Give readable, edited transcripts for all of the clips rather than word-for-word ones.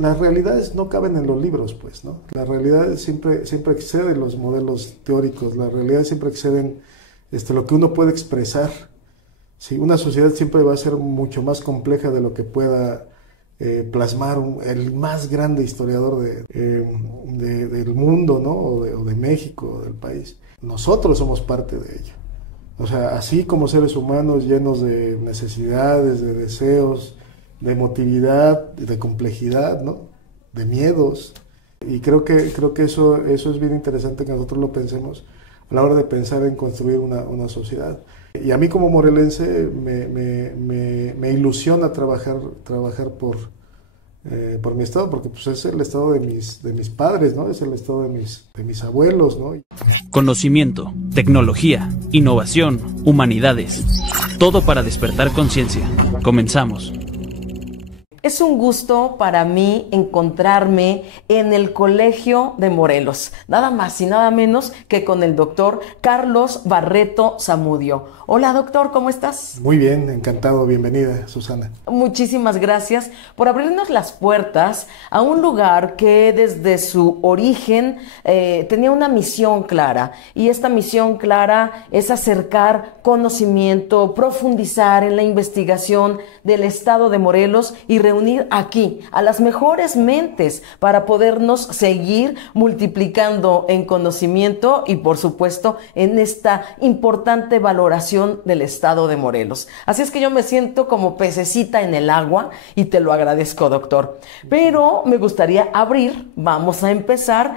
las realidades no caben en los libros, pues, ¿no? Las realidades siempre exceden los modelos teóricos, las realidades siempre exceden lo que uno puede expresar. Sí, una sociedad siempre va a ser mucho más compleja de lo que pueda plasmar el más grande historiador del mundo, ¿no? O de México, o del país. Nosotros somos parte de ello. O sea, así como seres humanos llenos de necesidades, de deseos, de emotividad, de complejidad, ¿no? De miedos. Y creo que eso es bien interesante que nosotros lo pensemos a la hora de pensar en construir una sociedad. Y a mí como morelense me ilusiona trabajar por mi estado, porque pues es el estado de mis padres, ¿no? Es el estado de mis abuelos, ¿no? Conocimiento, tecnología, innovación, humanidades. Todo para despertar conciencia. Comenzamos. Es un gusto para mí encontrarme en el Colegio de Morelos, nada más y nada menos que con el doctor Carlos Barreto Zamudio. Hola doctor, ¿cómo estás? Muy bien, encantado, bienvenida Susana. Muchísimas gracias por abrirnos las puertas a un lugar que desde su origen tenía una misión clara, y esta misión clara es acercar conocimiento, profundizar en la investigación del estado de Morelos y reunir aquí a las mejores mentes para podernos seguir multiplicando en conocimiento y por supuesto en esta importante valoración del estado de Morelos. Así es que yo me siento como pececita en el agua y te lo agradezco, doctor. Pero me gustaría vamos a empezar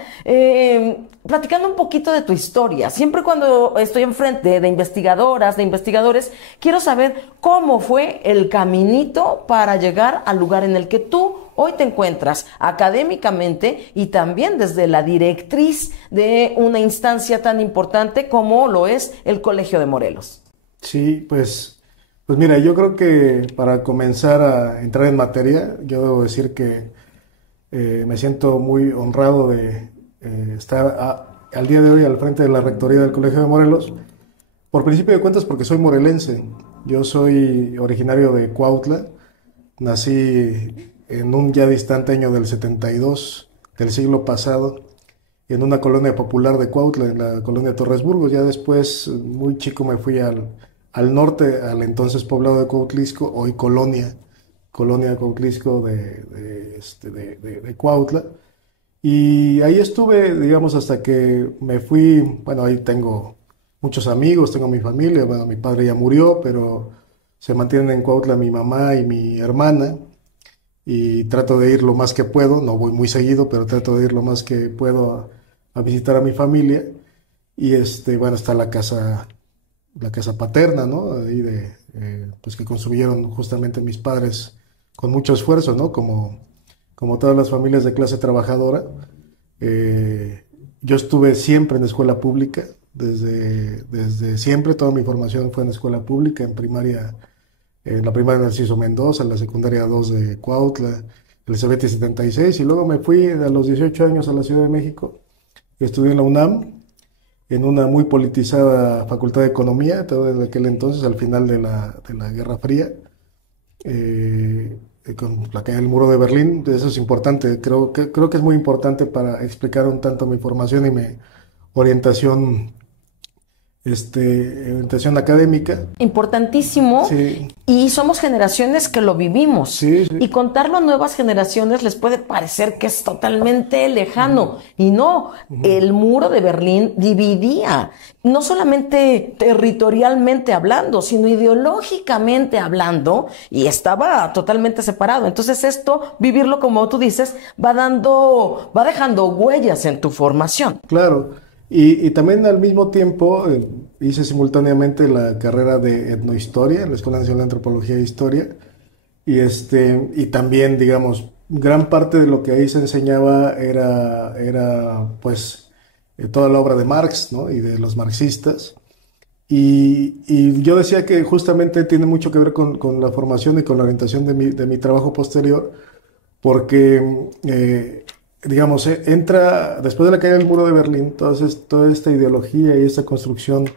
platicando un poquito de tu historia. Siempre cuando estoy enfrente de investigadoras, de investigadores, quiero saber cómo fue el caminito para llegar al lugar en el que tú hoy te encuentras académicamente y también desde la directriz de una instancia tan importante como lo es el Colegio de Morelos. Sí, pues mira, yo creo que para comenzar a entrar en materia, yo debo decir que me siento muy honrado de estar al día de hoy al frente de la rectoría del Colegio de Morelos, por principio de cuentas porque soy morelense. Yo soy originario de Cuautla, nací en un ya distante año del 72 del siglo pasado, en una colonia popular de Cuautla, en la colonia Torres Burgos. Ya después, muy chico, me fui al norte, al entonces poblado de Cuautlisco, hoy colonia Cuautlisco de Cuautla. Y ahí estuve, digamos, hasta que me fui. Bueno, ahí tengo muchos amigos, tengo mi familia. Bueno, mi padre ya murió, pero se mantienen en Cuautla mi mamá y mi hermana. Y trato de ir lo más que puedo, no voy muy seguido, pero trato de ir lo más que puedo a visitar a mi familia. Y bueno, está la casa paterna, ¿no? Ahí pues que construyeron justamente mis padres con mucho esfuerzo, ¿no? Como todas las familias de clase trabajadora. Yo estuve siempre en escuela pública, desde siempre. Toda mi formación fue en escuela pública, en la primaria Narciso Mendoza, en la secundaria 2 de Cuautla, el CBT 76, y luego me fui a los 18 años a la Ciudad de México. Estudié en la UNAM, en una muy politizada Facultad de Economía, todo desde aquel entonces, al final de la Guerra Fría, con la caída del muro de Berlín. Eso es importante, creo que es muy importante para explicar un tanto mi formación y mi orientación académica. Importantísimo. Sí. Y somos generaciones que lo vivimos. Sí, sí. Y contarlo a nuevas generaciones les puede parecer que es totalmente lejano. Y no, el muro de Berlín dividía, no solamente territorialmente hablando, sino ideológicamente hablando, y estaba totalmente separado. Entonces esto, vivirlo como tú dices, va dejando huellas en tu formación. Claro. Y también al mismo tiempo hice simultáneamente la carrera de etnohistoria en la Escuela Nacional de Antropología e Historia, y también, digamos, gran parte de lo que ahí se enseñaba era pues toda la obra de Marx, ¿no? Y de los marxistas, y yo decía que justamente tiene mucho que ver con la formación y con la orientación de mi trabajo posterior, porque digamos, entra, después de la caída del muro de Berlín, toda esta ideología y esta construcción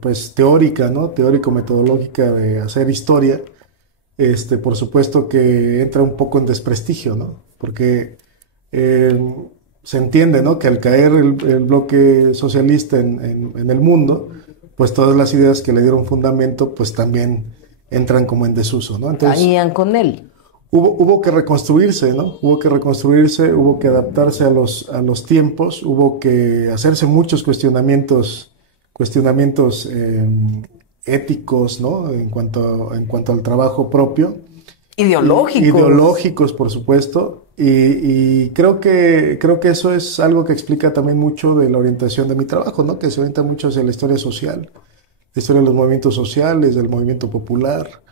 pues teórica, ¿no? Teórico-metodológica de hacer historia, por supuesto que entra un poco en desprestigio, ¿no? Porque se entiende, ¿no?, que al caer el bloque socialista en el mundo, pues todas las ideas que le dieron fundamento, pues también entran como en desuso, ¿no? Entonces, caían con él. hubo que reconstruirse, ¿no? Hubo que reconstruirse, hubo que adaptarse a los tiempos, hubo que hacerse muchos cuestionamientos éticos, ¿no? En cuanto al trabajo propio. Ideológicos, por supuesto. Y creo que eso es algo que explica también mucho de la orientación de mi trabajo, ¿no? Que se orienta mucho hacia la historia social, la historia de los movimientos sociales, del movimiento popular,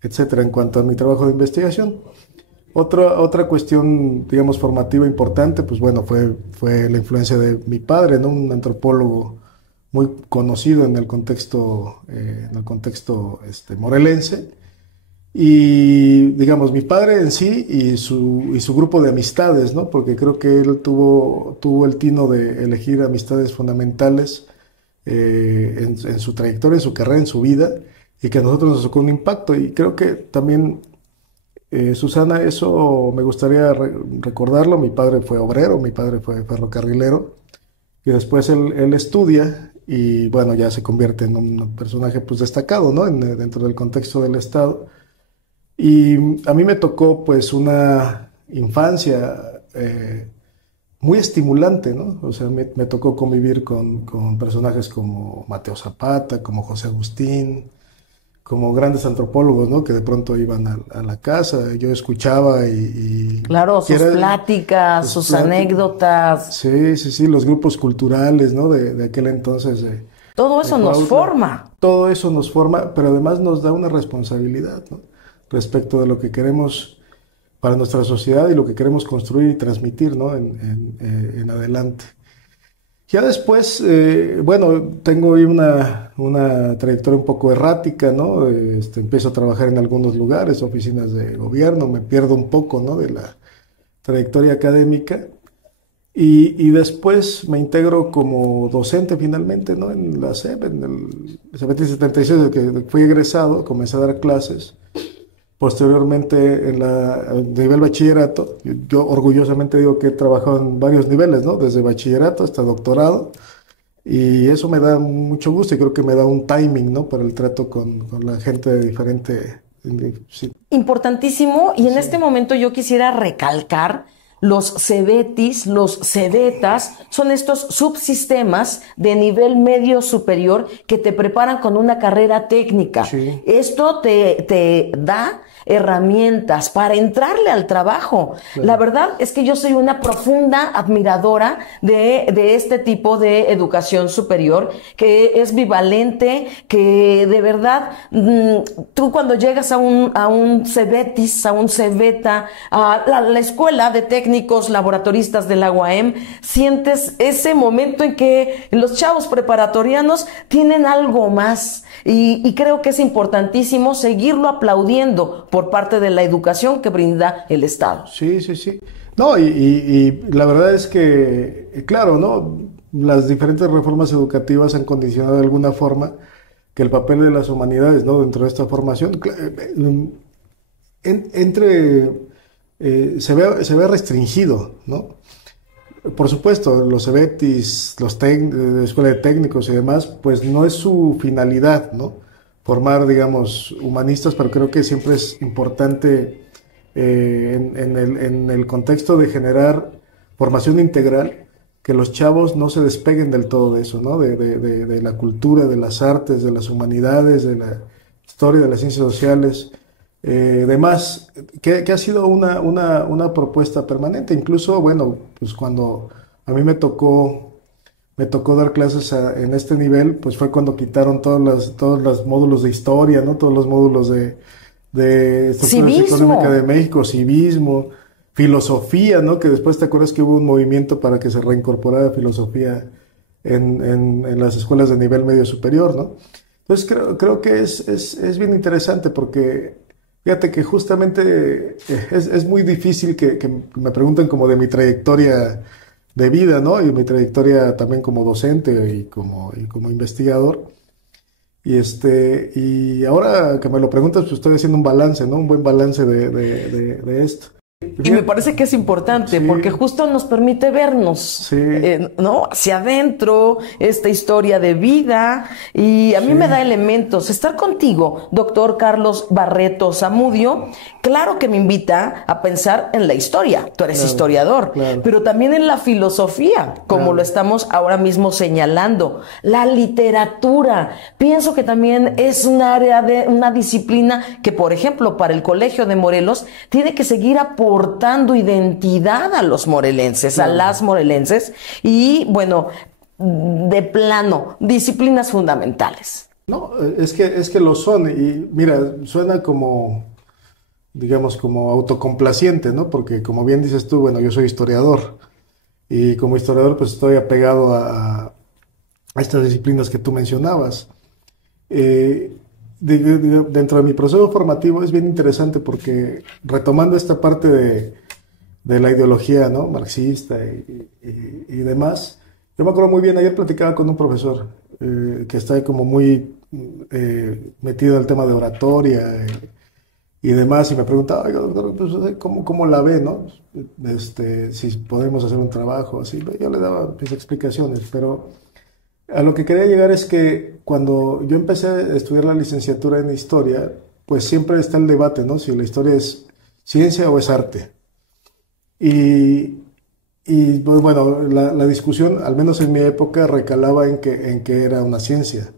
etcétera, en cuanto a mi trabajo de investigación. Otra cuestión, digamos, formativa importante, pues bueno, fue la influencia de mi padre, ¿no? Un antropólogo muy conocido en el contexto morelense. Y, digamos, mi padre en sí y su grupo de amistades, ¿no? Porque creo que él tuvo el tino de elegir amistades fundamentales en su trayectoria, en su carrera, en su vida, y que a nosotros nos tocó un impacto. Y creo que también, Susana, eso me gustaría recordarlo. Mi padre fue obrero, mi padre fue ferrocarrilero, y después él estudia y, bueno, ya se convierte en un personaje pues destacado, ¿no? Dentro del contexto del Estado. Y a mí me tocó pues una infancia muy estimulante, ¿no? O sea, me tocó convivir con personajes como Mateo Zapata, como José Agustín, como grandes antropólogos, ¿no? Que de pronto iban a la casa, yo escuchaba y Claro, sus pláticas, sus anécdotas. Sí, los grupos culturales, ¿no? De aquel entonces. Todo eso nos forma. Todo eso nos forma, pero además nos da una responsabilidad, ¿no? Respecto de lo que queremos para nuestra sociedad y lo que queremos construir y transmitir, ¿no? en adelante. Ya después, bueno, tengo ahí una trayectoria un poco errática, ¿no? Empiezo a trabajar en algunos lugares, oficinas de gobierno, me pierdo un poco, ¿no?, de la trayectoria académica. Y después me integro como docente finalmente, ¿no?, en la SEP, en el CEPETI 76, de que fui egresado, comencé a dar clases. Posteriormente, en nivel bachillerato, yo orgullosamente digo que he trabajado en varios niveles, ¿no? Desde bachillerato hasta doctorado, y eso me da mucho gusto y creo que me da un timing, ¿no?, para el trato con la gente de diferente... Sí. Importantísimo, y en este momento yo quisiera recalcar los CEBETIS, los CEBETAS, son estos subsistemas de nivel medio superior que te preparan con una carrera técnica. Sí. Esto te da herramientas para entrarle al trabajo. Claro. La verdad es que yo soy una profunda admiradora de este tipo de educación superior, que es bivalente, que de verdad, tú cuando llegas a un CEBETIS, a un CEBETA, a la escuela de técnicos laboratoristas de la UAM, sientes ese momento en que los chavos preparatorianos tienen algo más, y creo que es importantísimo seguirlo aplaudiendo por parte de la educación que brinda el Estado. Sí. No, y la verdad es que, claro, ¿no?, las diferentes reformas educativas han condicionado de alguna forma que el papel de las humanidades, ¿no?, dentro de esta formación se ve restringido, ¿no? Por supuesto, los CEBETIS, la escuela de técnicos y demás, pues no es su finalidad, ¿no?, formar, digamos, humanistas, pero creo que siempre es importante en el contexto de generar formación integral, que los chavos no se despeguen del todo de eso, ¿no?, de la cultura, de las artes, de las humanidades, de la historia, de las ciencias sociales, demás, que ha sido una propuesta permanente. Incluso, bueno, pues cuando a mí me tocó dar clases en este nivel, pues fue cuando quitaron todos los módulos de historia, ¿no?, todos los módulos de estructura económica de México, civismo, filosofía, ¿no?, que después te acuerdas que hubo un movimiento para que se reincorporara filosofía en las escuelas de nivel medio superior, ¿no? Entonces creo que es bien interesante, porque fíjate que justamente es muy difícil que me pregunten como de mi trayectoria de vida, ¿no?, y mi trayectoria también como docente y como investigador. Y ahora que me lo preguntas, pues estoy haciendo un balance, ¿no? Un buen balance de esto. Y me parece que es importante, Sí. porque justo nos permite vernos, Sí. ¿no? Hacia adentro, esta historia de vida. Y a mí me da elementos. Estar contigo, doctor Carlos Barreto Zamudio, claro que me invita a pensar en la historia. Tú eres historiador, claro. pero también en la filosofía, como Claro. lo estamos ahora mismo señalando. La literatura. Pienso que también es un área de una disciplina que, por ejemplo, para el Colegio de Morelos, tiene que seguir aportando identidad a los morelenses, Claro. a las morelenses, y bueno, de plano, disciplinas fundamentales. No, es que lo son. Y mira, suena como, digamos, como autocomplaciente, ¿no? Porque como bien dices tú, bueno, yo soy historiador. Y como historiador, pues estoy apegado a estas disciplinas que tú mencionabas. Dentro de mi proceso formativo es bien interesante porque retomando esta parte de la ideología, ¿no? Marxista y demás, yo me acuerdo muy bien, ayer platicaba con un profesor que está como muy metido en el tema de oratoria y demás, y me preguntaba, oiga, doctor, pues, ¿cómo la ve, no? Si podemos hacer un trabajo así. Yo le daba mis explicaciones, pero a lo que quería llegar es que cuando yo empecé a estudiar la licenciatura en historia, pues siempre está el debate, ¿no? Si la historia es ciencia o es arte. Y, pues, bueno, la discusión, al menos en mi época, recalaba en que era una ciencia.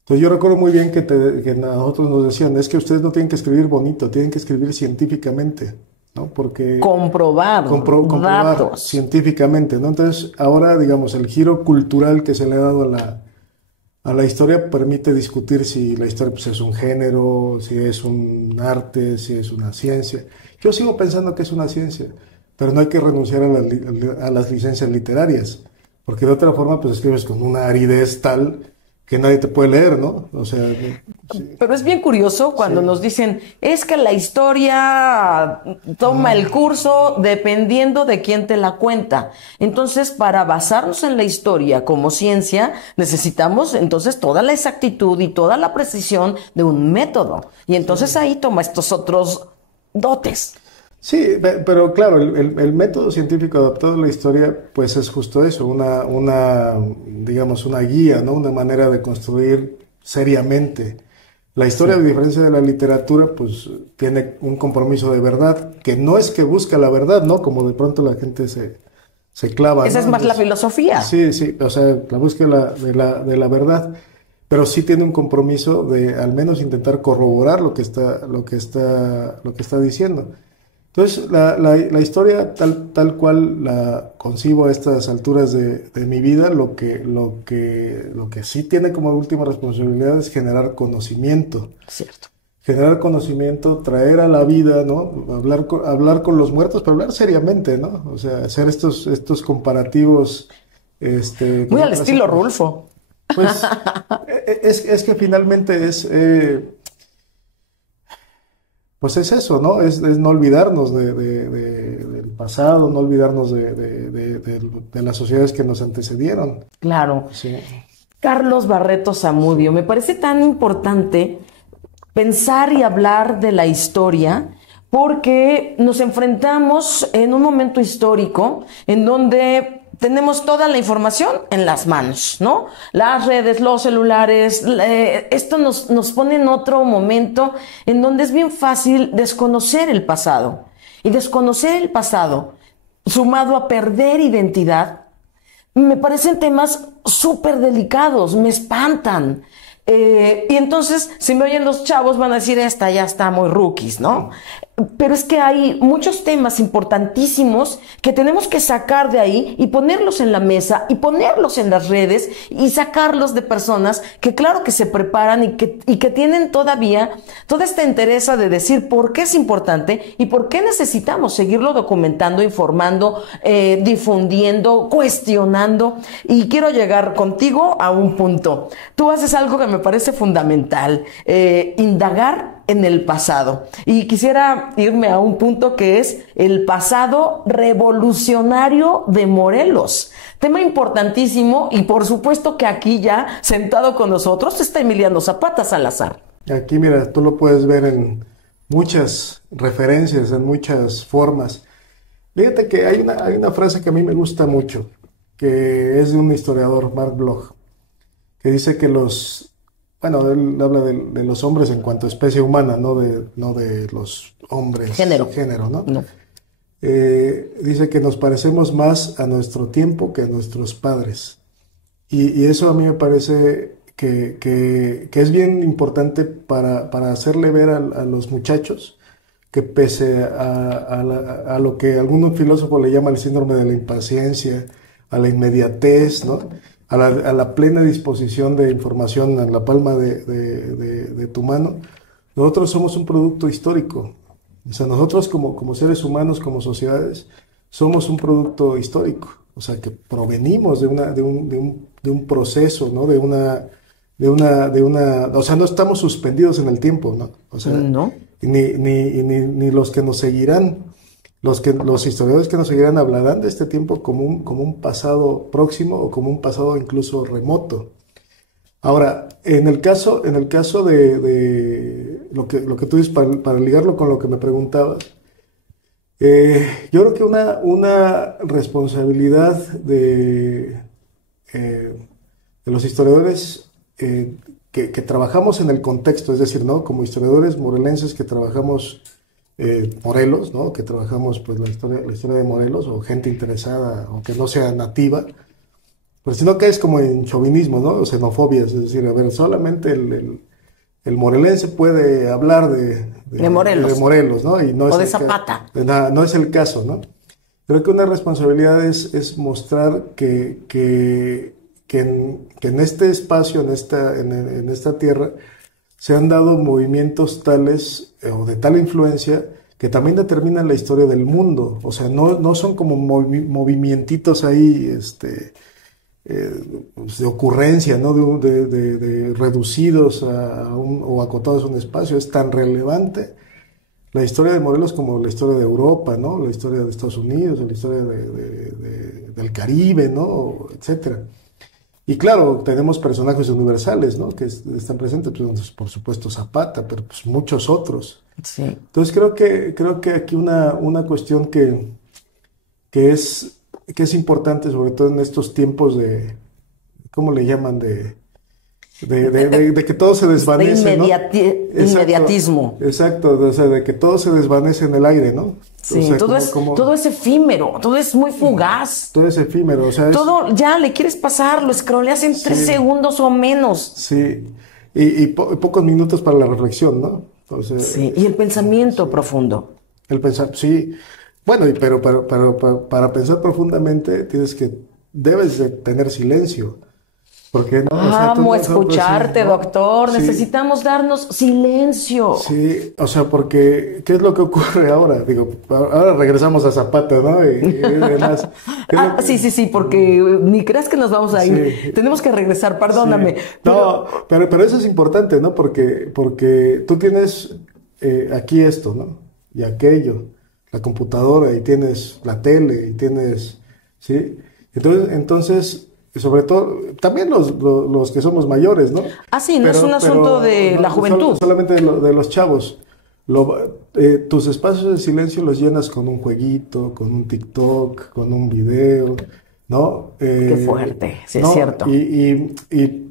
Entonces yo recuerdo muy bien que a nosotros nos decían, es que ustedes no tienen que escribir bonito, tienen que escribir científicamente, ¿no? Porque Comprobar, comprobar datos. científicamente, ¿no? Entonces, ahora, digamos, el giro cultural que se le ha dado a la historia permite discutir si la historia pues, es un género, si es un arte, si es una ciencia. Yo sigo pensando que es una ciencia, pero no hay que renunciar a las licencias literarias, porque de otra forma, pues escribes con una aridez tal que nadie te puede leer, ¿no? O sea, sí. Pero es bien curioso cuando Sí. nos dicen, es que la historia toma el curso dependiendo de quién te la cuenta. Entonces, para basarnos en la historia como ciencia, necesitamos entonces toda la exactitud y toda la precisión de un método. Y entonces ahí toma estos otros dotes. Sí, pero claro, el método científico adaptado a la historia, pues es justo eso, digamos, una guía, ¿no? Una manera de construir seriamente. La historia, a diferencia de la literatura, pues tiene un compromiso de verdad, que no es que busca la verdad, ¿no? Como de pronto la gente se clava, Esa ¿no? es más la Entonces, filosofía. sí, o sea, la búsqueda de la verdad, pero sí tiene un compromiso de al menos intentar corroborar lo que está diciendo. Entonces, la historia tal cual la concibo a estas alturas de mi vida, lo que sí tiene como última responsabilidad es generar conocimiento. Cierto. Generar conocimiento, traer a la vida, ¿no? Hablar con los muertos, pero hablar seriamente, ¿no? O sea, hacer estos comparativos. Muy con al otras estilo épocas. Rulfo. Pues es que finalmente pues es eso, ¿no? Es no olvidarnos del pasado, no olvidarnos de las sociedades que nos antecedieron. Claro. Sí. Carlos Barreto Zamudio, me parece tan importante pensar y hablar de la historia porque nos enfrentamos en un momento histórico en donde tenemos toda la información en las manos, ¿no? Las redes, los celulares, esto nos pone en otro momento en donde es bien fácil desconocer el pasado. Y desconocer el pasado, sumado a perder identidad, me parecen temas súper delicados, me espantan. Y entonces, si me oyen los chavos, van a decir, esta ya está muy rookies, ¿no? Pero es que hay muchos temas importantísimos que tenemos que sacar de ahí y ponerlos en la mesa y ponerlos en las redes y sacarlos de personas que claro que se preparan y que tienen todavía toda esta entereza de decir por qué es importante y por qué necesitamos seguirlo documentando, informando, difundiendo, cuestionando. Y quiero llegar contigo a un punto. Tú haces algo que me parece fundamental, indagar en el pasado. Y quisiera irme a un punto que es el pasado revolucionario de Morelos. Tema importantísimo, y por supuesto que aquí ya sentado con nosotros está Emiliano Zapata Salazar. Aquí, mira, tú lo puedes ver en muchas referencias, en muchas formas. Fíjate que hay una frase que a mí me gusta mucho, que es de un historiador, Mark Bloch, que dice que él habla de los hombres en cuanto a especie humana, no de los hombres. Género, ¿no? No. Dice que nos parecemos más a nuestro tiempo que a nuestros padres. Y eso a mí me parece que es bien importante para hacerle ver a los muchachos que pese a lo que algún filósofo le llama el síndrome de la impaciencia, a la inmediatez, ¿no? A la plena disposición de información en la palma de tu mano, nosotros somos un producto histórico. O sea, nosotros como seres humanos, como sociedades, somos un producto histórico. O sea, que provenimos de un proceso, ¿no? O sea, no estamos suspendidos en el tiempo, ¿no? O sea, ¿no? Ni los que nos seguirán, los historiadores que nos seguirán hablarán de este tiempo como un pasado próximo o como un pasado incluso remoto. Ahora, en el caso de lo que tú dices, para ligarlo con lo que me preguntabas, yo creo que una responsabilidad de los historiadores que trabajamos en el contexto, es decir, ¿no? Como historiadores morelenses que trabajamos Morelos, ¿no? Que trabajamos pues la historia de Morelos, o gente interesada, aunque no sea nativa, pues si no caes como en chauvinismo, ¿no? O xenofobia, es decir, a ver, solamente el morelense puede hablar de Morelos, ¿no? Y no o es de Zapata. No es el caso, ¿no? Creo que una responsabilidad es mostrar que en este espacio, en esta tierra, se han dado movimientos tales o de tal influencia que también determinan la historia del mundo. O sea, no son como movimientitos ahí de ocurrencia, ¿no? de reducidos o acotados a un espacio. Es tan relevante la historia de Morelos como la historia de Europa, ¿no? La historia de Estados Unidos, la historia del Caribe, ¿no? Etcétera. Y claro, tenemos personajes universales, ¿no? Que están presentes, pues, por supuesto Zapata, pero pues muchos otros. Sí. Entonces creo que aquí una cuestión que es importante, sobre todo en estos tiempos de, ¿cómo le llaman? De que todo se desvanece, ¿no? Inmediatismo. Exacto, o sea, de que todo se desvanece en el aire, ¿no? Sí, o sea, todo es efímero, todo es muy fugaz. Todo es efímero, o sea, todo ya le quieres pasar, lo scrolleas en 3 segundos o menos. Sí, y pocos minutos para la reflexión, ¿no? Entonces, sí, y el pensamiento profundo. El pensar, sí. Bueno, pero para pensar profundamente debes de tener silencio. Porque no, amo escucharte, sí, ¿no? doctor. Sí. Necesitamos darnos silencio. Sí, o sea, porque ¿qué es lo que ocurre ahora? Digo, ahora regresamos a Zapata, ¿no? Y demás. Sí, porque ni creas que nos vamos a ir. Sí. Tenemos que regresar, perdóname. Sí. No, pero eso es importante, ¿no? Porque tú tienes aquí esto, ¿no? Y aquello, la computadora, y tienes la tele, y tienes, ¿sí? Entonces sobre todo, también los que somos mayores, ¿no? Sí, no es un asunto de la juventud. Solamente de los chavos. Tus espacios de silencio los llenas con un jueguito, con un TikTok, con un video, ¿no? Qué fuerte, sí, ¿no? Es cierto. Y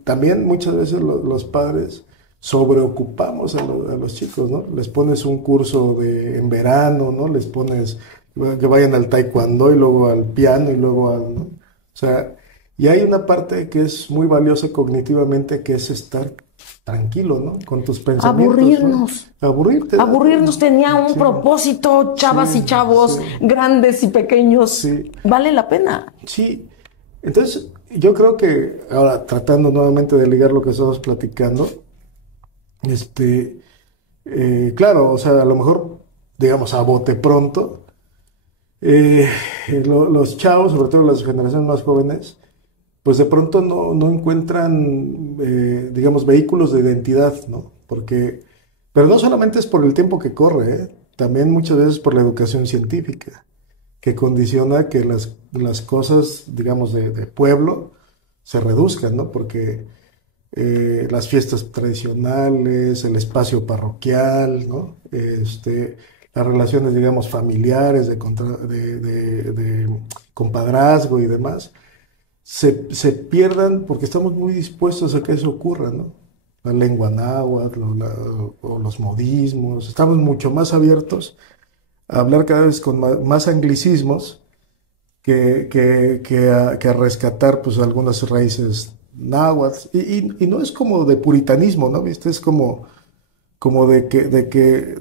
también muchas veces los padres sobreocupamos a los chicos, ¿no? Les pones un curso en verano, ¿no? Les pones que vayan al taekwondo y luego al piano y luego ¿no? O sea, y hay una parte que es muy valiosa cognitivamente, que es estar tranquilo, ¿no? Con tus pensamientos. Aburrirnos. ¿No? Aburrirnos tenía un propósito, chavas y chavos, grandes y pequeños. Sí. Vale la pena. Sí. Entonces, yo creo que, ahora tratando nuevamente de ligar lo que estamos platicando, claro, o sea, a lo mejor, digamos, a bote pronto, los chavos, sobre todo las generaciones más jóvenes, pues de pronto no encuentran, digamos, vehículos de identidad, ¿no? Porque Pero no solamente es por el tiempo que corre, ¿eh? También muchas veces por la educación científica, que condiciona que las cosas, digamos, de pueblo se reduzcan, ¿no? Porque las fiestas tradicionales, el espacio parroquial, ¿no? Las relaciones, digamos, familiares, de compadrazgo y demás, se pierdan porque estamos muy dispuestos a que eso ocurra, ¿no? La lengua náhuatl o los modismos, estamos mucho más abiertos a hablar cada vez con más anglicismos que a rescatar pues algunas raíces náhuatl. Y no es como de puritanismo, ¿no? ¿Viste? Es como de que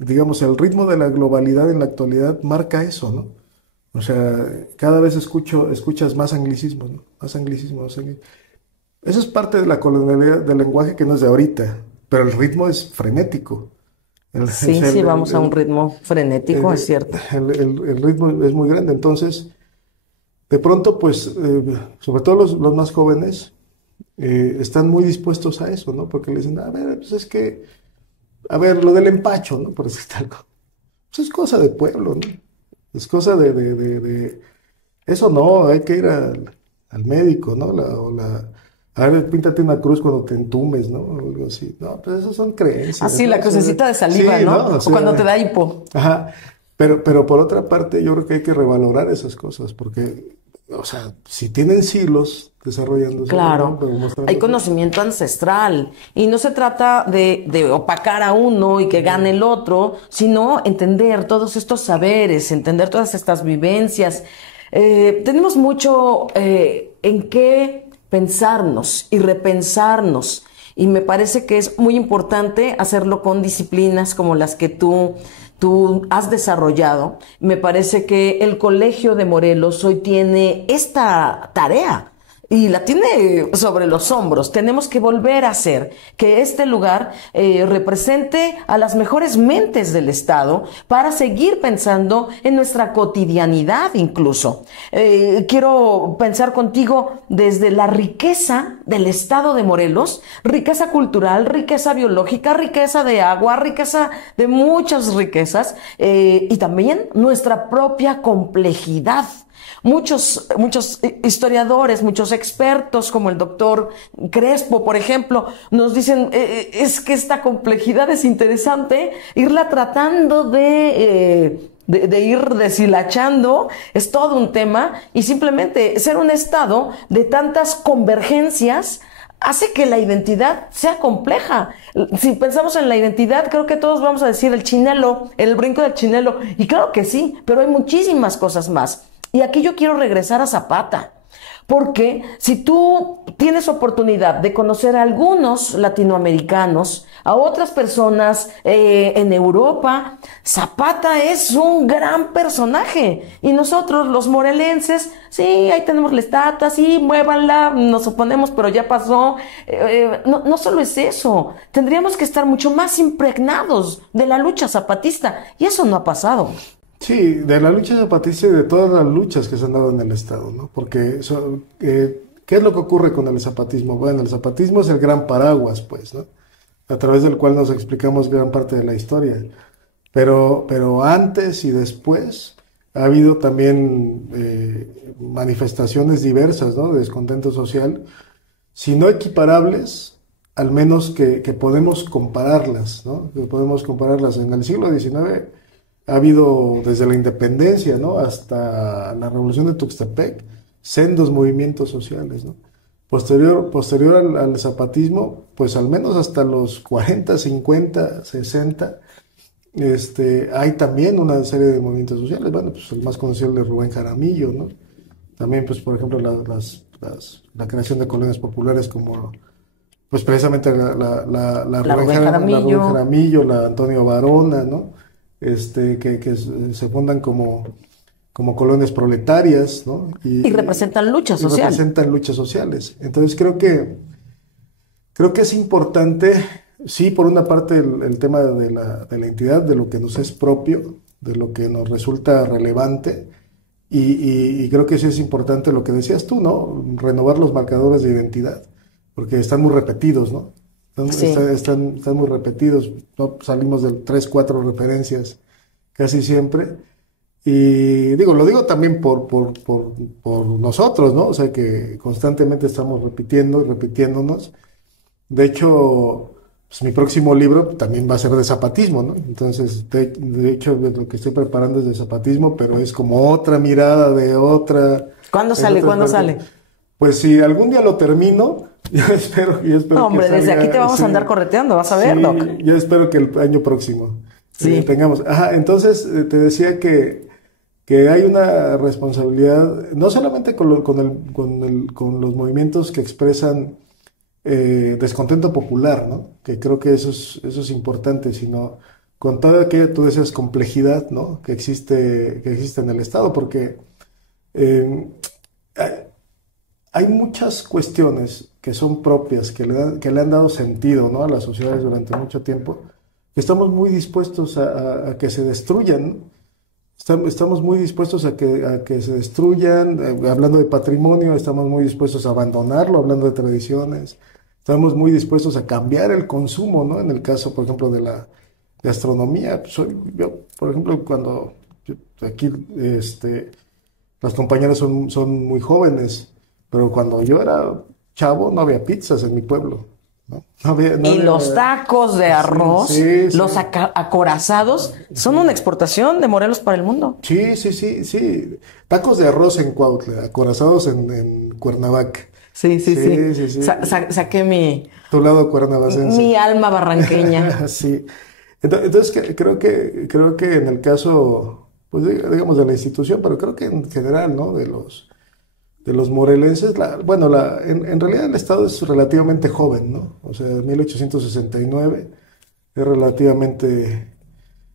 digamos, el ritmo de la globalidad en la actualidad marca eso, ¿no? O sea, cada vez escuchas más anglicismos, ¿no? Más anglicismos, más anglicismos. Eso es parte de la colonialidad del lenguaje que no es de ahorita, pero el ritmo es frenético. Sí, vamos a un ritmo frenético, es cierto. El ritmo es muy grande, entonces, de pronto, pues, sobre todo los más jóvenes, están muy dispuestos a eso, ¿no? Porque le dicen, a ver, pues es que, a ver, lo del empacho, ¿no? Por decirte algo. Pues es cosa de pueblo, ¿no? Es cosa eso no, hay que ir al médico, ¿no? A ver, píntate una cruz cuando te entumes, ¿no? O algo así. No, pues esas son creencias. Así, ¿no? la crucecita de saliva, sí, ¿no? O O cuando te da hipo. Ajá. Pero por otra parte, yo creo que hay que revalorar esas cosas, porque, o sea, si tienen siglos desarrollándose. Claro, ¿no? hay conocimiento ancestral y no se trata de opacar a uno y que gane el otro, sino entender todos estos saberes, entender todas estas vivencias. Tenemos mucho en qué pensarnos y repensarnos, y me parece que es muy importante hacerlo con disciplinas como las que tú has desarrollado. Me parece que el Colegio de Morelos hoy tiene esta tarea y la tiene sobre los hombros. Tenemos que volver a hacer que este lugar represente a las mejores mentes del Estado para seguir pensando en nuestra cotidianidad incluso. Quiero pensar contigo desde la riqueza del Estado de Morelos, riqueza cultural, riqueza biológica, riqueza de agua, riqueza de muchas riquezas, y también nuestra propia complejidad. Muchos historiadores, muchos expertos, como el doctor Crespo, por ejemplo, nos dicen, es que esta complejidad es interesante, irla tratando de ir deshilachando, es todo un tema, y simplemente ser un estado de tantas convergencias hace que la identidad sea compleja. Si pensamos en la identidad, creo que todos vamos a decir el chinelo, el brinco del chinelo, y claro que sí, pero hay muchísimas cosas más. Y aquí yo quiero regresar a Zapata, porque si tú tienes oportunidad de conocer a algunos latinoamericanos, a otras personas en Europa, Zapata es un gran personaje. Y nosotros, los morelenses, sí, ahí tenemos la estatua, sí, muévanla, nos oponemos, pero ya pasó. No solo es eso, tendríamos que estar mucho más impregnados de la lucha zapatista, y eso no ha pasado. Sí, de la lucha zapatista y de todas las luchas que se han dado en el Estado, ¿no? Porque ¿qué es lo que ocurre con el zapatismo? Bueno, el zapatismo es el gran paraguas, pues, ¿no? A través del cual nos explicamos gran parte de la historia. Pero antes y después ha habido también manifestaciones diversas, ¿no? De descontento social, si no equiparables, al menos que podemos compararlas, ¿no? Que podemos compararlas. En el siglo XIX ha habido desde la independencia, ¿no? Hasta la revolución de Tuxtepec, sendos movimientos sociales, ¿no? Posterior al zapatismo, pues al menos hasta los 40, 50, 60, hay también una serie de movimientos sociales. Bueno, pues el más conocido es el de Rubén Jaramillo, ¿no? También, pues, por ejemplo, la creación de colonias populares como, pues, precisamente la Rubén Jaramillo, la Antonio Varona, ¿no? Que se fundan como colonias proletarias, ¿no? Y representan luchas sociales. Representan luchas sociales. Entonces creo que es importante, sí, por una parte el tema de la entidad, de lo que nos es propio, de lo que nos resulta relevante, y creo que sí es importante lo que decías tú, ¿no? Renovar los marcadores de identidad, porque están muy repetidos, ¿no? Sí. Están muy repetidos, ¿no? Salimos de 3, 4 referencias casi siempre. Y lo digo también por nosotros, ¿no? O sea, que constantemente estamos repitiendo y repitiéndonos. De hecho, pues, mi próximo libro también va a ser de zapatismo, ¿no? Entonces, de hecho, lo que estoy preparando es de zapatismo, pero es como otra mirada de otra... ¿Cuándo sale? ¿Cuándo sale? Pues si algún día lo termino, yo espero No, hombre, que salga, desde aquí te vamos sí, a andar correteando, vas a ver, sí, Doc. yo espero que el año próximo Sí. tengamos. Ajá, entonces te decía que hay una responsabilidad, no solamente con los movimientos que expresan descontento popular, ¿no? Que creo que eso es importante, sino con toda aquella, tú decías, complejidad, ¿no? Que existe en el Estado, porque eh, hay muchas cuestiones que son propias, que le han dado sentido, ¿no? A las sociedades durante mucho tiempo, que estamos muy dispuestos a que se destruyan, ¿no? Estamos muy dispuestos a que se destruyan, hablando de patrimonio, estamos muy dispuestos a abandonarlo, hablando de tradiciones, estamos muy dispuestos a cambiar el consumo, ¿no? En el caso, por ejemplo, de la gastronomía, yo, por ejemplo, aquí, los compañeros son muy jóvenes, pero cuando yo era chavo no había pizzas en mi pueblo, ¿no? Y los tacos de arroz, sí, sí. los acorazados, son una exportación de Morelos para el mundo. Sí. Tacos de arroz en Cuautla, acorazados en Cuernavaca. Sí. Sí. Saqué mi Tu lado cuernavacense. alma barranqueña. Sí. Entonces creo que en el caso, pues digamos, de la institución, pero creo que en general, ¿no? De los morelenses, en realidad el Estado es relativamente joven, ¿no? O sea, 1869 es relativamente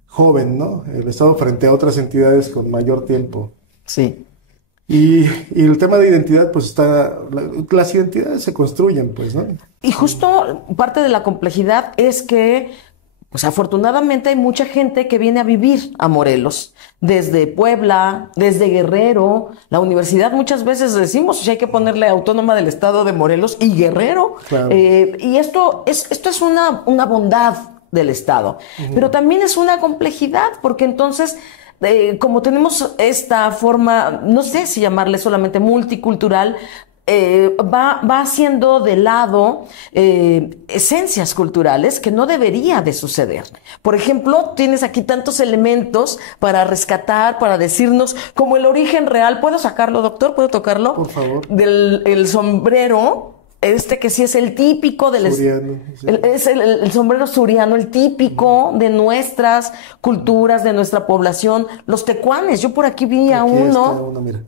joven, ¿no? El Estado frente a otras entidades con mayor tiempo. Sí. Y el tema de identidad, pues las identidades se construyen, pues, ¿no? Y justo parte de la complejidad es que, pues afortunadamente hay mucha gente que viene a vivir a Morelos, desde Puebla, desde Guerrero. La universidad muchas veces decimos, hay que ponerle autónoma del estado de Morelos y Guerrero. Claro. Y esto es una bondad del estado, pero también es una complejidad, porque entonces... como tenemos esta forma, no sé si llamarle solamente multicultural, va haciendo de lado esencias culturales que no debería de suceder. Por ejemplo, tienes aquí tantos elementos para rescatar, para decirnos como el origen real. ¿Puedo sacarlo, doctor? ¿Puedo tocarlo? Por favor. El sombrero. Que sí es el típico del Suriano, sí. Es el sombrero suriano, el típico de nuestras culturas, de nuestra población, los tecuanes. Yo por aquí vi a Aquí uno. está uno, mira.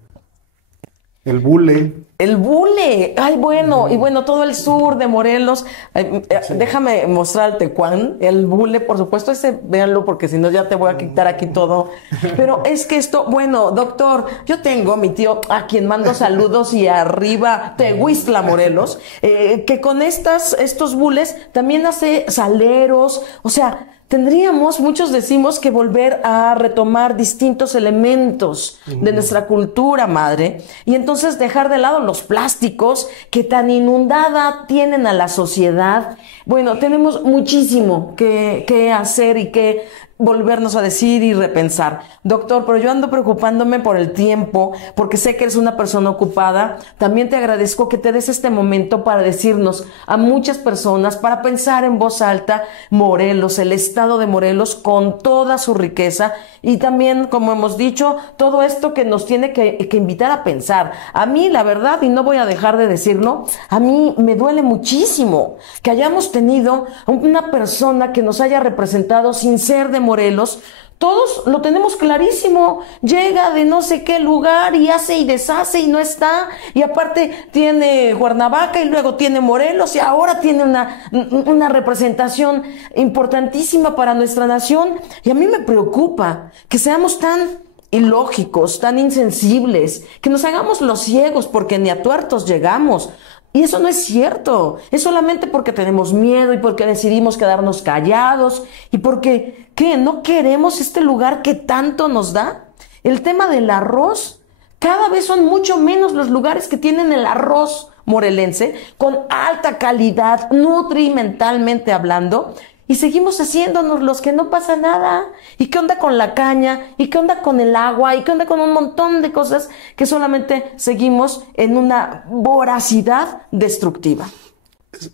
El bule. El bule, ay bueno, y bueno, todo el sur de Morelos, Sí. déjame mostrar el tecuán, el bule, por supuesto, ese, véanlo, porque si no ya te voy a quitar aquí todo, pero es que esto, bueno, doctor, yo tengo mi tío, a quien mando saludos y arriba, Tehuistla, Morelos, que con estos bules también hace saleros, o sea, tendríamos, muchos decimos, que volver a retomar distintos elementos de nuestra cultura madre y entonces dejar de lado los plásticos que tan inundada tienen a la sociedad. Bueno, tenemos muchísimo que hacer y que volvernos a decir y repensar. Doctor, pero yo ando preocupándome por el tiempo, porque sé que eres una persona ocupada. También te agradezco que te des este momento para decirnos a muchas personas, para pensar en voz alta, Morelos, el estado de Morelos, con toda su riqueza y también, como hemos dicho, todo esto que nos tiene que invitar a pensar. A mí, la verdad, y no voy a dejar de decirlo, a mí me duele muchísimo que hayamos tenido una persona que nos haya representado sin ser de Morelos. Todos lo tenemos clarísimo, llega de no sé qué lugar y hace y deshace y no está, y aparte tiene Cuernavaca y luego tiene Morelos y ahora tiene una representación importantísima para nuestra nación, y a mí me preocupa que seamos tan ilógicos, tan insensibles, que nos hagamos los ciegos porque ni a tuertos llegamos. Y eso no es cierto, es solamente porque tenemos miedo y porque decidimos quedarnos callados y porque, ¿qué? ¿No queremos este lugar que tanto nos da? El tema del arroz, Cada vez son mucho menos los lugares que tienen el arroz morelense con alta calidad, nutrimentalmente hablando, y seguimos haciéndonos los que no pasa nada. ¿Y qué onda con la caña? ¿Y qué onda con el agua? ¿Y qué onda con un montón de cosas que solamente seguimos en una voracidad destructiva?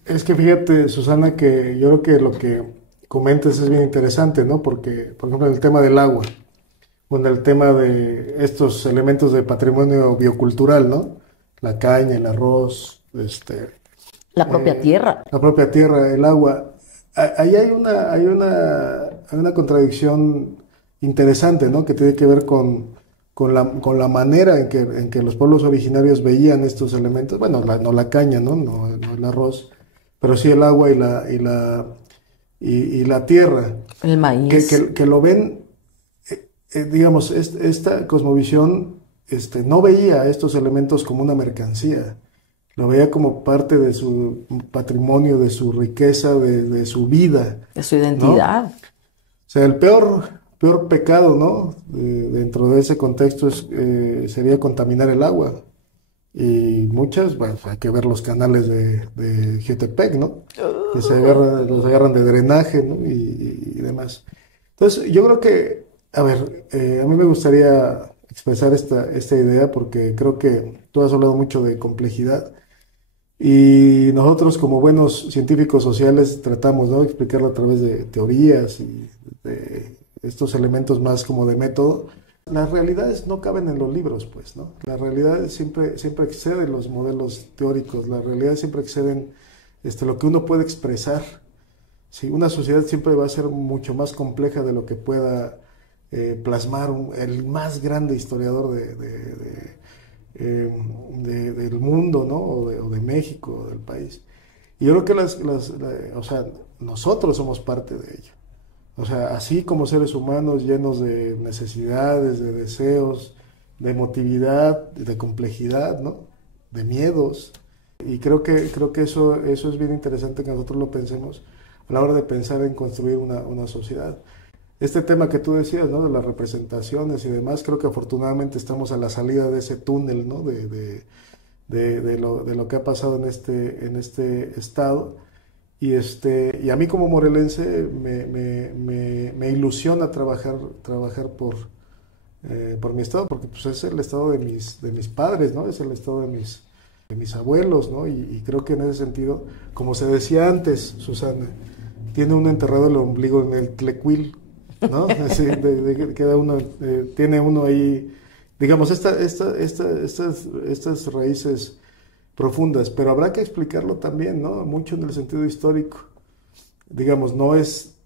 Es que fíjate, Susana, que yo creo que lo que comentas es bien interesante, ¿no? Porque, por ejemplo, en el tema del agua, o en el tema de estos elementos de patrimonio biocultural, ¿no? La caña, el arroz, La propia tierra. la propia tierra, el agua. Ahí hay una contradicción interesante, ¿no? Que tiene que ver con la manera en que los pueblos originarios veían estos elementos. Bueno, no la caña, ¿no? No el arroz, pero sí el agua y la tierra. El maíz. Que lo ven, digamos, esta cosmovisión no veía estos elementos como una mercancía. Lo veía como parte de su patrimonio, de su riqueza, de su vida. De su identidad. ¿No? O sea, el peor pecado, ¿no? Dentro de ese contexto sería contaminar el agua. Y muchas, bueno, hay que ver los canales de Jiotepec, ¿no? Que los agarran de drenaje, ¿no? Y demás. Entonces, yo creo que, a ver, a mí me gustaría expresar esta idea porque creo que tú has hablado mucho de complejidad. Y nosotros como buenos científicos sociales tratamos, ¿no?, de explicarlo a través de teorías y de estos elementos más como de método. Las realidades no caben en los libros, pues, ¿no? Las realidades siempre exceden los modelos teóricos, las realidades siempre exceden lo que uno puede expresar. ¿Sí? Una sociedad siempre va a ser mucho más compleja de lo que pueda plasmar el más grande historiador del mundo, ¿no? O de México, del país. Y yo creo que o sea, nosotros somos parte de ello. O sea, así como seres humanos llenos de necesidades, de deseos, de emotividad, de complejidad, ¿no? De miedos. Y creo que eso es bien interesante que nosotros lo pensemos a la hora de pensar en construir una sociedad. Este tema que tú decías, ¿no?, de las representaciones y demás, creo que afortunadamente estamos a la salida de ese túnel, ¿no?, de lo que ha pasado en este estado. Y a mí como morelense me ilusiona trabajar por mi estado, porque pues es el estado de mis padres, ¿no? Es el estado de mis abuelos, ¿no? Y creo que en ese sentido, como se decía antes, Susana, tiene uno enterrado el ombligo en el tlecuil, ¿no? Sí, queda uno, tiene uno ahí, digamos, estas raíces profundas, pero habrá que explicarlo también, ¿no? Mucho en el sentido histórico. Digamos, no es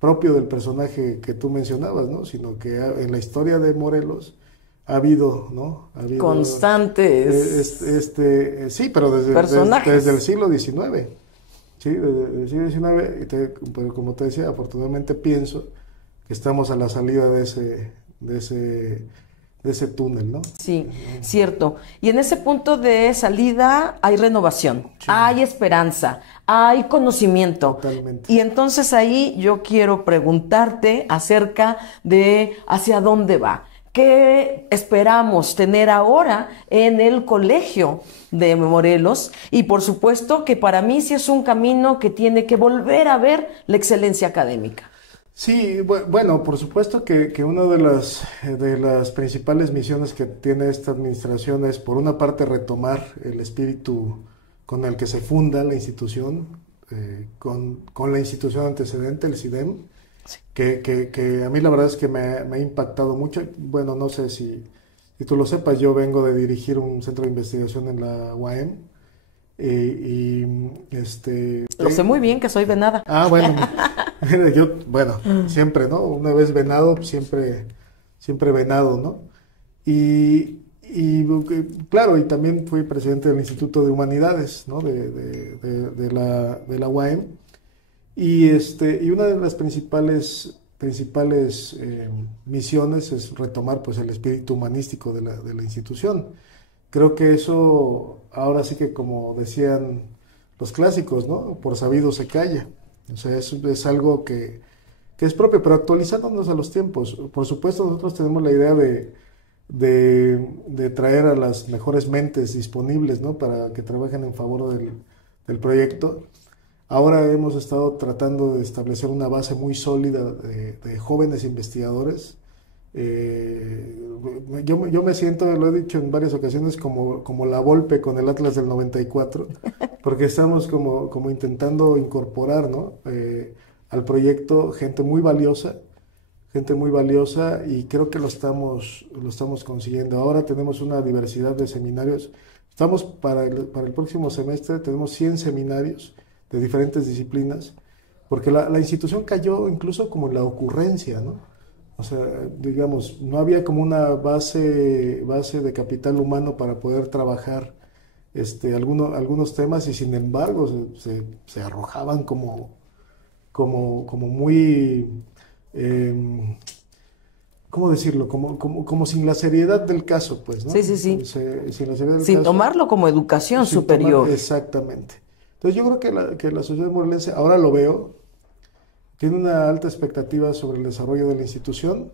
propio del personaje que tú mencionabas, ¿no? Sino que en la historia de Morelos ha habido, ¿no? Constantes. Sí, pero desde el siglo XIX. Sí, desde el siglo XIX, pero como te decía, afortunadamente pienso que estamos a la salida de ese túnel, ¿no? Sí, cierto. Y en ese punto de salida hay renovación, sí, hay esperanza, hay conocimiento. Totalmente. Y entonces ahí yo quiero preguntarte acerca de hacia dónde va. ¿Qué esperamos tener ahora en el colegio de Morelos? Y por supuesto que para mí sí es un camino que tiene que volver a ver la excelencia académica. Sí, bueno, por supuesto que una de las principales misiones que tiene esta administración es, por una parte, retomar el espíritu con el que se funda la institución, con la institución antecedente, el CIDEM, sí, que a mí la verdad es que me ha impactado mucho. Bueno, no sé si tú lo sepas, yo vengo de dirigir un centro de investigación en la UAM. Lo sé muy bien, que soy venada. Ah, bueno. Yo, siempre, ¿no? Una vez venado, siempre venado, ¿no? Y claro, y también fui presidente del Instituto de Humanidades, ¿no? De la UAM. Y una de las principales misiones es retomar, pues, el espíritu humanístico de la institución. Creo que eso, ahora sí que, como decían los clásicos, ¿no? Por sabido se calla. O sea, es algo que es propio, pero actualizándonos a los tiempos. Por supuesto, nosotros tenemos la idea de traer a las mejores mentes disponibles, ¿no? Para que trabajen en favor del proyecto. Ahora hemos estado tratando de establecer una base muy sólida de jóvenes investigadores. Yo me siento, lo he dicho en varias ocasiones, como la Volpe con el Atlas del 94, porque estamos como intentando incorporar, ¿no? Al proyecto gente muy valiosa, y creo que lo estamos consiguiendo. Ahora tenemos una diversidad de seminarios. Estamos para el próximo semestre, tenemos 100 seminarios de diferentes disciplinas, porque la institución cayó incluso como en la ocurrencia, ¿no? O sea, digamos, no había como una base de capital humano para poder trabajar algunos temas, y sin embargo se arrojaban como muy, ¿cómo decirlo? Como sin la seriedad del caso, pues, ¿no? Sí, sí, sí. Sin la seriedad del Sin caso, tomarlo como educación superior. Exactamente. Entonces yo creo que la sociedad morelense, ahora lo veo, tiene una alta expectativa sobre el desarrollo de la institución,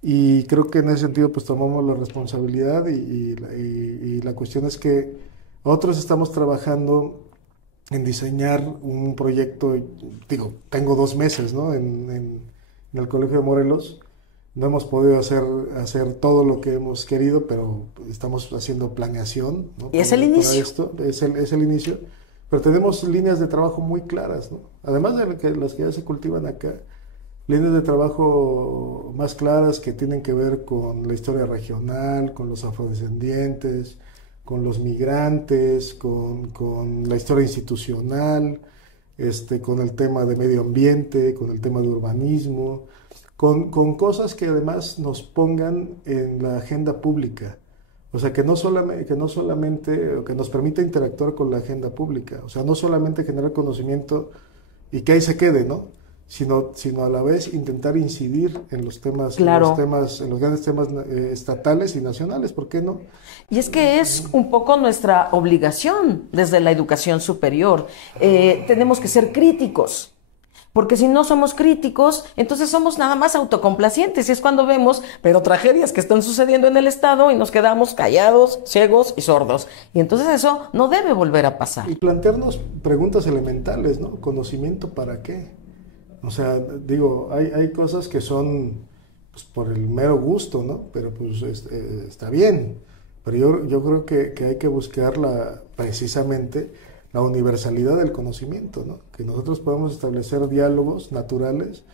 y creo que en ese sentido pues tomamos la responsabilidad, y la cuestión es que nosotros estamos trabajando en diseñar un proyecto. Digo, tengo 2 meses, ¿no? en el Colegio de Morelos. No hemos podido hacer todo lo que hemos querido, pero estamos haciendo planeación, ¿no? Y es el inicio. Esto. Es el inicio. Pero tenemos líneas de trabajo muy claras, ¿no? Además de las que ya se cultivan acá, líneas de trabajo más claras que tienen que ver con la historia regional, con los afrodescendientes, con los migrantes, con la historia institucional, con el tema de medio ambiente, con el tema de urbanismo, con cosas que además nos pongan en la agenda pública. O sea, que no solamente, o que nos permita interactuar con la agenda pública. O sea, no solamente generar conocimiento y que ahí se quede, ¿no? Sino a la vez intentar incidir en los temas, claro, en los grandes temas estatales y nacionales, ¿por qué no? Y es que es un poco nuestra obligación desde la educación superior. Tenemos que ser críticos. Porque si no somos críticos, entonces somos nada más autocomplacientes. Y es cuando vemos, pero tragedias que están sucediendo en el Estado, y nos quedamos callados, ciegos y sordos. Y entonces eso no debe volver a pasar. Y plantearnos preguntas elementales, ¿no? ¿Conocimiento para qué? O sea, digo, hay cosas que son pues, por el mero gusto, ¿no? Pero pues está bien. Pero yo creo que hay que buscar precisamente la universalidad del conocimiento, ¿no? Que nosotros podamos establecer diálogos naturales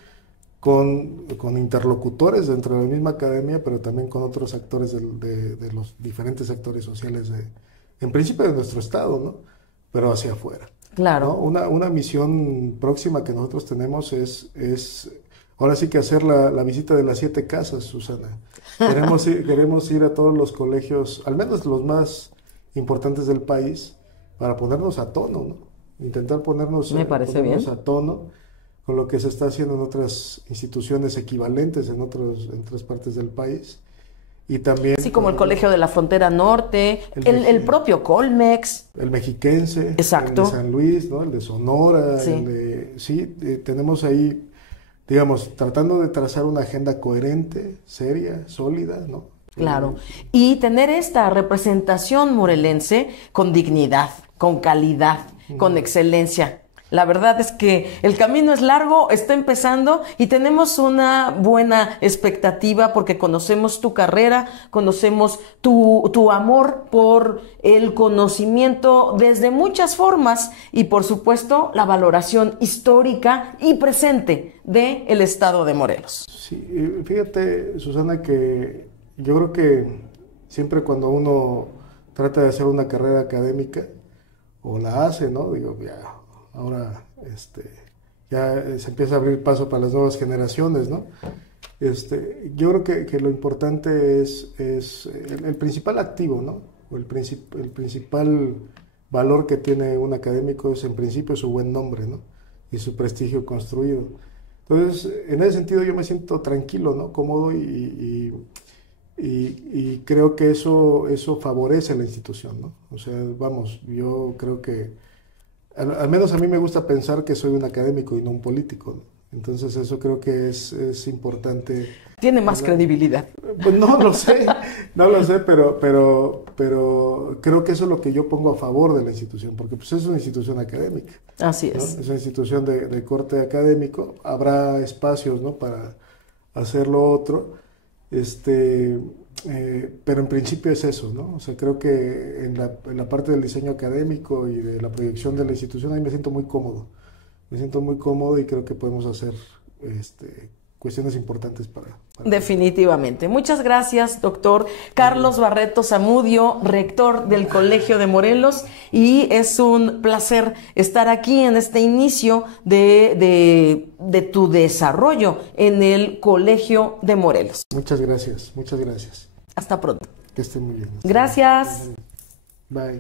con interlocutores dentro de la misma academia, pero también con otros actores de los diferentes sectores sociales, en principio de nuestro estado, ¿no? Pero hacia afuera. Claro. ¿No? Una misión próxima que nosotros tenemos es ahora sí que hacer la visita de las 7 casas, Susana. Queremos ir a todos los colegios, al menos los más importantes del país, para ponernos a tono, ¿no? Intentar ponernos a tono con lo que se está haciendo en otras instituciones equivalentes en otras partes del país. Y también, así como el Colegio de la Frontera Norte, el propio Colmex. El mexiquense. Exacto. El de San Luis, ¿no? El de Sonora. Sí. Tenemos ahí, digamos, tratando de trazar una agenda coherente, seria, sólida, ¿no? Claro. Y tener esta representación morelense con dignidad, con calidad, con excelencia. La verdad es que el camino es largo, está empezando, y tenemos una buena expectativa porque conocemos tu carrera, conocemos tu amor por el conocimiento desde muchas formas, y por supuesto la valoración histórica y presente del estado de Morelos. Sí, fíjate, Susana, que yo creo que siempre cuando uno trata de hacer una carrera académica, o la hace, ¿no? Digo, ya, ahora ya se empieza a abrir paso para las nuevas generaciones, ¿no? Yo creo que lo importante es el principal activo, ¿no? O el principal valor que tiene un académico es en principio su buen nombre, ¿no? Y su prestigio construido. Entonces, en ese sentido yo me siento tranquilo, ¿no? Cómodo, y creo que eso favorece a la institución, ¿no? O sea, vamos, yo creo que, al menos a mí me gusta pensar que soy un académico y no un político, ¿no? Entonces eso creo que es importante. Tiene más credibilidad. Pues no lo sé, No lo sé, pero creo que eso es lo que yo pongo a favor de la institución, porque pues es una institución académica. Así ¿no? es. Es una institución de corte académico, habrá espacios, ¿no?, para hacer lo otro, pero en principio es eso, ¿no? O sea, creo que en la parte del diseño académico y de la proyección de la institución, ahí me siento muy cómodo. Me siento muy cómodo y creo que podemos hacer cuestiones importantes para... Definitivamente. Muchas gracias, doctor Carlos Barreto Zamudio, rector del Colegio de Morelos, y es un placer estar aquí en este inicio de tu desarrollo en el Colegio de Morelos. Muchas gracias, muchas gracias. Hasta pronto. Que estén muy bien. Gracias. Bye.